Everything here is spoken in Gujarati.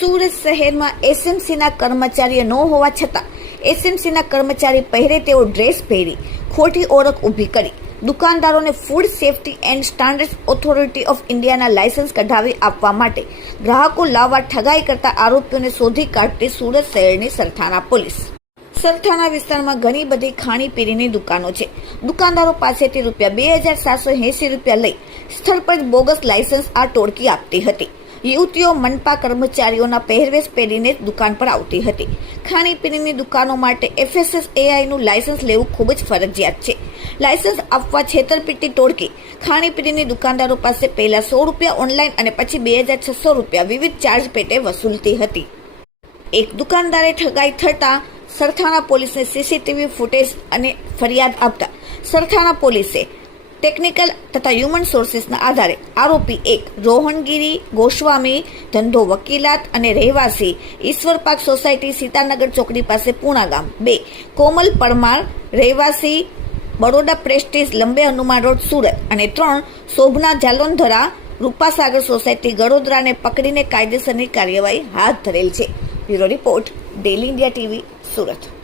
સુરત શહેરમાં એસએમસીના કર્મચારીઓ ન હોવા છતાં એસએમસીના કર્મચારી પહેરે તેઓ ડ્રેસ પહેરી ખોટી ઓળખ ઊભી કરી. દુકાનદારોને food safety and standard authority of ઇન્ડિયાના લાયસન્સ કઢાવી આપવા માટે ગ્રાહકો લાવવા ઠગાઈ કરતા આરોપીઓને શોધી કાઢતી સુરત શહેરની સરથાણા પોલીસ. સરથાણા વિસ્તારમાં ઘણી બધી ખાણીપીણીની દુકાનો છે. દુકાનદારો પાસેથી રૂપિયા બે હજાર સાતસો એંસી રૂપિયા લઈ સ્થળ પર બોગસ લાયસન્સ આ ટોળકી આપતી હતી. યુવતીઓ મનપા કર્મચારીઓના પહેરવેશ પહેરીને દુકાન પર આવતી હતી. ખાણીપીણીની દુકાનો માટે એફએસએસએઆઈનું લાયસન્સ લેવું ખૂબ જ ફરજિયાત છે. લાયસન્સ આપવા છેતરપિંડી ટોળકી. ખાણીપીણીની દુકાનદારો પાસે પહેલાં સો રૂપિયા ઓનલાઈન અને પછી બે હજાર છસો રૂપિયા વિવિધ ચાર્જ પેટે વસૂલતી હતી. એક દુકાનદારે ઠગાઈ થતાં સરથાણા પોલીસને સીસીટીવી ફૂટેજ અને ફરિયાદ આપતા સરથાણા પોલીસે ટેકનિકલ તથા હ્યુમન સોર્સિસના આધારે આરોપી એક રોહનગીરી, ગોસ્વામી, ધંધો વકીલાત અને રહેવાસી ઈશ્વરપાક સોસાયટી સીતાનગર ચોકડી પાસે પૂણા ગામ. બે, કોમલ પરમાર, રહેવાસી, બરોડા પ્રેસ્ટીજ લંબે હનુમાન રોડ, સુરત. અને ત્રણ, શોભના જાલોંધરા, રૂપાસાગર સોસાયટી, ગડોદરાને પકડીને કાયદેસરની કાર્યવાહી હાથ ધરેલ છે. Bureau report, daily India TV, Surat.